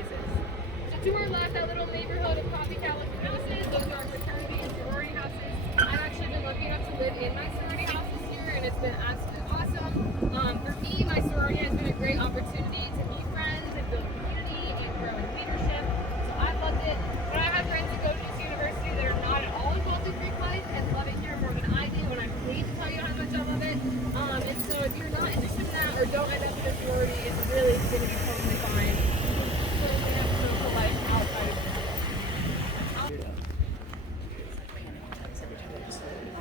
campuses. So to our left, that little neighborhood of copycat-looking houses, those are our fraternity and sorority houses. I've actually been lucky enough to live in my sorority house this year, and it's been absolutely awesome. For me, my sorority has been a great opportunity to meet friends and build community and grow in leadership. So I've loved it. But I have friends who go to this university that are not at all involved in Greek life and love it here more than I do, and I'm paid to tell you how much I love it. And so if you're not interested in that or don't end up in a sorority, it's really going to be totally fine. Totally have social life outside of the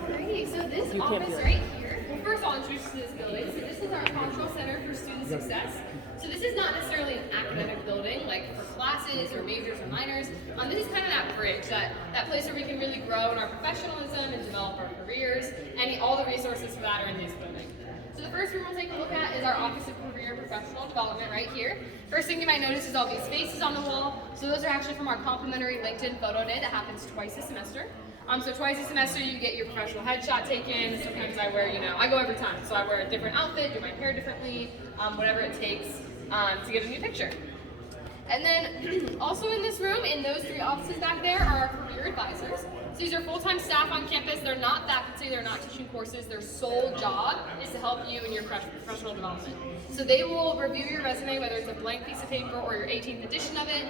Alrighty, so this office right here, well, first I'll introduce you to this building. So this is our Cultural Center for Student Success. So this is not necessarily an academic building, like for classes or majors or minors. This is kind of that bridge, that place where we can really grow in our professionalism and develop our careers, and all the resources for that are in this building. So the first room we'll take a look at is our Office of Career and Professional Development right here. First thing you might notice is all these faces on the wall. So those are actually from our complimentary LinkedIn photo day that happens twice a semester. So twice a semester you get your professional headshot taken. Sometimes I wear, I go every time. So I wear a different outfit, do my hair differently, whatever it takes to get a new picture. And then also in this room, in those three offices back there, are our career advisors. So these are full-time staff on campus. They're not faculty, they're not teaching courses. Their sole job is to help you in your professional development. So they will review your resume, whether it's a blank piece of paper or your 18th edition of it.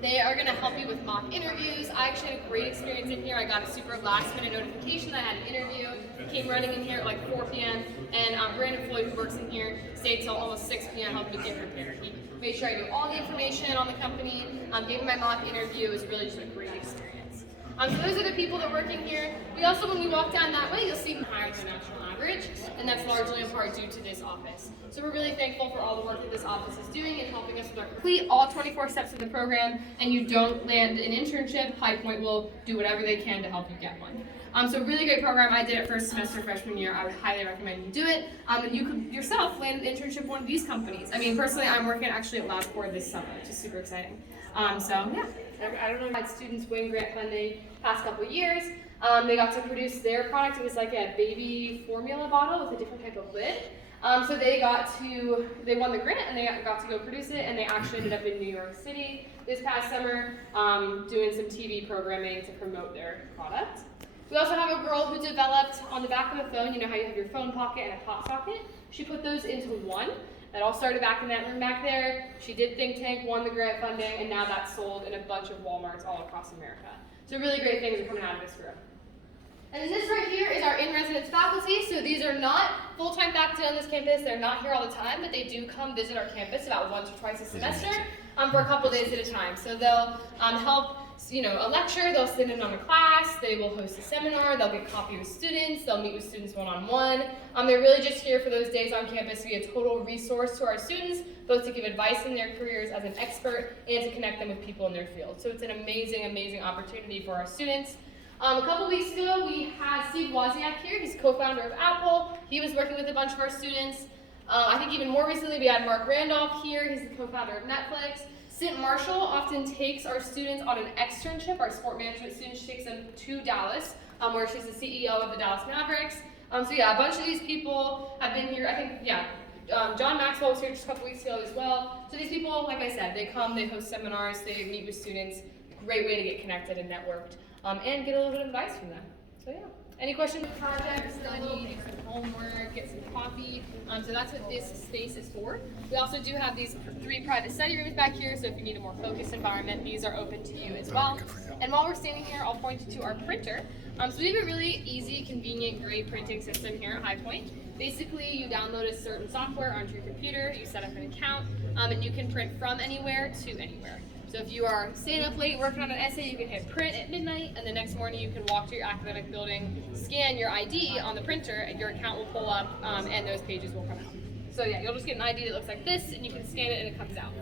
They are going to help you with mock interviews. I actually had a great experience in here. I got a super last-minute notification that I had an interview. Came running in here at like 4 p.m. And Brandon Floyd, who works in here, stayed till almost 6 p.m. helping me get prepared. He made sure I knew all the information on the company. Gave me my mock interview. It was really just a great experience. So those are the people that work in here. We also, when we walk down that way, you'll see higher than the national average, and that's largely in part due to this office. So we're really thankful for all the work that this office is doing in helping us with our complete all 24 steps of the program, and you don't land an internship, High Point will do whatever they can to help you get one. So really great program. I did it first semester freshman year. I would highly recommend you do it. And you could yourself land an internship at one of these companies. I mean, personally, I'm working actually at LabCorp this summer, which is super exciting. So yeah, I don't know if I had students win grant funding past couple years. They got to produce their product. It was like a baby formula bottle with a different type of lid. So they won the grant and they got to go produce it, and they actually ended up in New York City this past summer doing some TV programming to promote their product. We also have a girl who developed on the back of a phone, you know how you have your phone pocket and a pop socket? She put those into one. That all started back in that room back there. She did think tank, won the grant funding, and now that's sold in a bunch of Walmarts all across America. So really great things are coming out of this room. And then this right here is our in-residence faculty. So these are not full-time faculty on this campus. They're not here all the time, but they do come visit our campus about once or twice a semester for a couple days at a time. So they'll help a lecture, they'll sit in on a class, they will host a seminar, they'll get coffee with students, they'll meet with students one-on-one. They're really just here for those days on campus to be a total resource to our students, both to give advice in their careers as an expert and to connect them with people in their field. So it's an amazing, amazing opportunity for our students. A couple weeks ago, we had Steve Wozniak here. He's co-founder of Apple. He was working with a bunch of our students. I think even more recently, we had Mark Randolph here. He's the co-founder of Netflix. St. Marshall often takes our students on an externship. Our sport management student, she takes them to Dallas, where she's the CEO of the Dallas Mavericks. So yeah, a bunch of these people have been here. I think, John Maxwell was here just a couple weeks ago as well. So these people, like I said, they come, they host seminars, they meet with students. Great way to get connected and networked, and get a little bit of advice from them. So yeah. Any questions? Projects, study, do some homework, get some coffee. So that's what this space is for. We also do have these 3 private study rooms back here, so if you need a more focused environment, these are open to you as well. And while we're standing here, I'll point you to our printer. So we have a really easy, convenient, great printing system here at High Point. Basically, you download a certain software onto your computer, you set up an account, and you can print from anywhere to anywhere. So if you are staying up late working on an essay, you can hit print at midnight, and the next morning you can walk to your academic building, scan your ID on the printer, and your account will pull up, and those pages will come out. So yeah, you'll just get an ID that looks like this, and you can scan it and it comes out.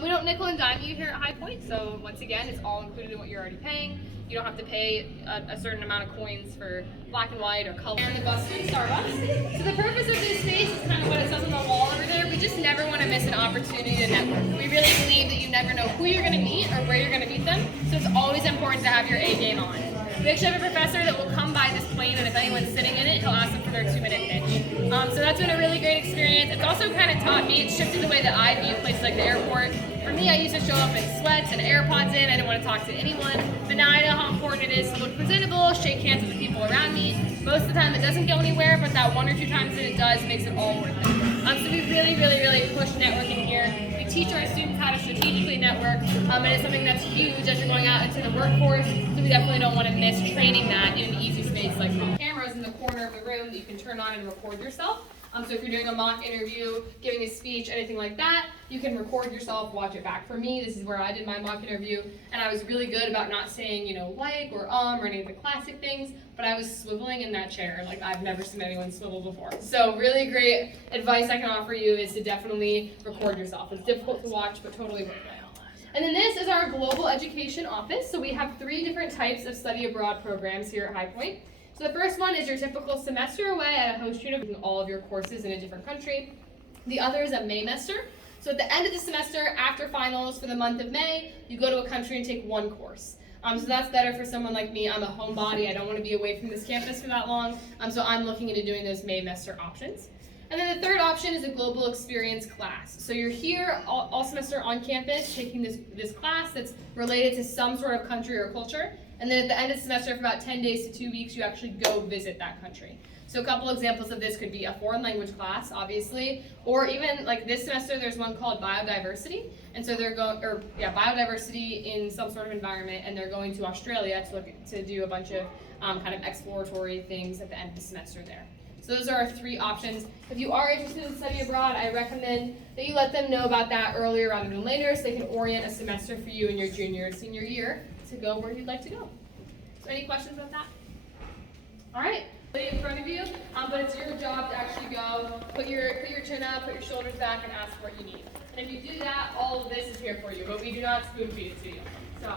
We don't nickel and dime you here at High Point, so once again, it's all included in what you're already paying. You don't have to pay a certain amount of coins for black and white or color. And the bus from Starbucks. So the purpose of this space is kind of what it says on the wall over there. We just never want to miss an opportunity to network. We really believe that you never know who you're going to meet or where you're going to meet them, so it's always important to have your A game on. We actually have a professor that will come by this plane, and if anyone's sitting in it, he'll ask them for their 2-minute pitch. So that's been a really great experience. It's also kind of taught me, it shifted the way that I view places like the airport. For me, I used to show up in sweats and AirPods in. I didn't want to talk to anyone. But now I know how important it is to look presentable, shake hands with the people around me. Most of the time it doesn't go anywhere, but that 1 or 2 times that it does makes it all worth it. So we really push networking here. We teach our students how to strategically network, and it's something that's huge as you're going out into the workforce. So we definitely don't want to miss training that in an easy space like home. Cameras in the corner of the room that you can turn on and record yourself. So if you're doing a mock interview, giving a speech, anything like that, you can record yourself, watch it back. For me, this is where I did my mock interview, and I was really good about not saying, like or any of the classic things, but I was swiveling in that chair like I've never seen anyone swivel before. So really great advice I can offer you is to definitely record yourself. It's difficult to watch, but totally worth it. And then this is our global education office. So we have 3 different types of study abroad programs here at High Point. So the first one is your typical semester away at a host university, all of your courses in a different country. The other is a Maymester. So at the end of the semester, after finals for the month of May, you go to a country and take 1 course. So that's better for someone like me. I'm a homebody. I don't want to be away from this campus for that long. So I'm looking into doing those Maymester options. And then the third option is a global experience class. So you're here all semester on campus taking this class that's related to some sort of country or culture. And then at the end of the semester, for about 10 days to 2 weeks, you actually go visit that country. So a couple examples of this could be a foreign language class, obviously, or even like this semester, there's one called biodiversity. And so they're biodiversity in some sort of environment, and they're going to Australia to do a bunch of kind of exploratory things at the end of the semester there. So those are our 3 options. If you are interested in study abroad, I recommend that you let them know about that earlier rather than later, so they can orient a semester for you in your junior and senior year to go where you'd like to go. So any questions about that? All right, in front of you, but it's your job to actually go, put your chin up, put your shoulders back, and ask for what you need. And if you do that, all of this is here for you, but we do not spoon feed it to you. So